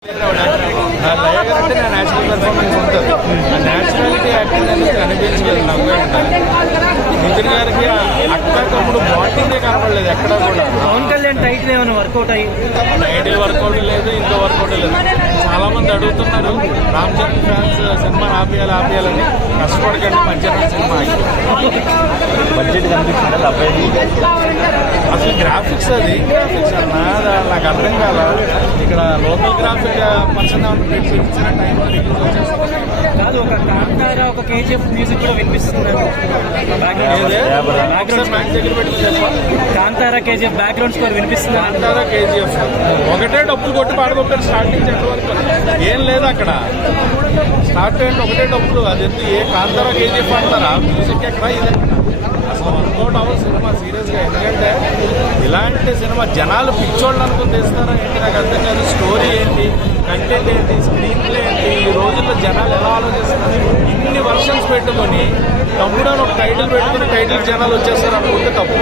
నా లయర్ అంటే నా నేచురల్ పెర్ఫార్మెన్స్ ఉంటుంది. ఆ నేచురాలిటీ యాక్టింగ్ అనేది కనిపించలేదు నవ్వే ఉంటాను. నితిన్ గారికి అక్క తమ్ముడు బాండింగే కనపడలేదు ఎక్కడా కూడా. పవన్ కళ్యాణ్ టైటిల్ ఏమైనా వర్కౌట్ అయ్యి టైటిల్ వర్కౌట్ లేదు, ఇంకో వర్కౌట్ లేదు. చాలా మంది అడుగుతున్నారు రామ్ చరణ్ ఫ్యాన్స్ సినిమా ఆపేయాలని. కష్టపడకండి, మంచిగా సినిమా బడ్జెట్ కనిపిస్తుంది అబ్బాయి. అసలు గ్రాఫిక్స్ అది గ్రాఫిక్స్ అన్నా నాకు అర్థం కాల. ఇక్కడ లోకల్ గ్రాఫిక్ పర్సన్ ఇచ్చిన టైం కాదు, ఒక కాంతారా ఒక కేజీఎఫ్ మ్యూజిక్ కూడా వినిపిస్తుంది. కాంతారా కేజీఎఫ్ బ్యాక్గ్రౌండ్ స్కోర్ వినిపిస్తుంది. కాంతారా కేజీఎఫ్ ఒకటే డబ్బులు కొట్టి పాడుకుంటారు స్టార్టింగ్ చెట్టు వరకు. ఏం లేదు అక్కడ స్టార్ట్ అయ్యింది ఒకటే డబ్బులు. అది ఎందుకు ఏ కాంతారా కేజీఎఫ్ అంటారా మ్యూజిక్ ఎక్కడ ఇది అసలు వర్కౌట్ అవ్వదు సినిమా సీరియస్గా. ఎందుకంటే ఇలాంటి సినిమా జనాలు పిచ్చోళ్ళు అనుకుని తెస్తారా ఏంటి నాకు అర్థం కాదు. స్టోరీ ఏంటి, కంటెంట్ ఏంటి, స్క్రీన్ ప్లే ఏంటి, ఈ రోజుల్లో జనాలు ఎలా ఆలోచిస్తున్నారు. ఇన్ని వర్షన్స్ పెట్టుకొని తమ్ముడు అని ఒక టైటిల్ పెట్టుకుని టైటిల్ జనాలు వచ్చేస్తారు అనుకుంటే తప్పు.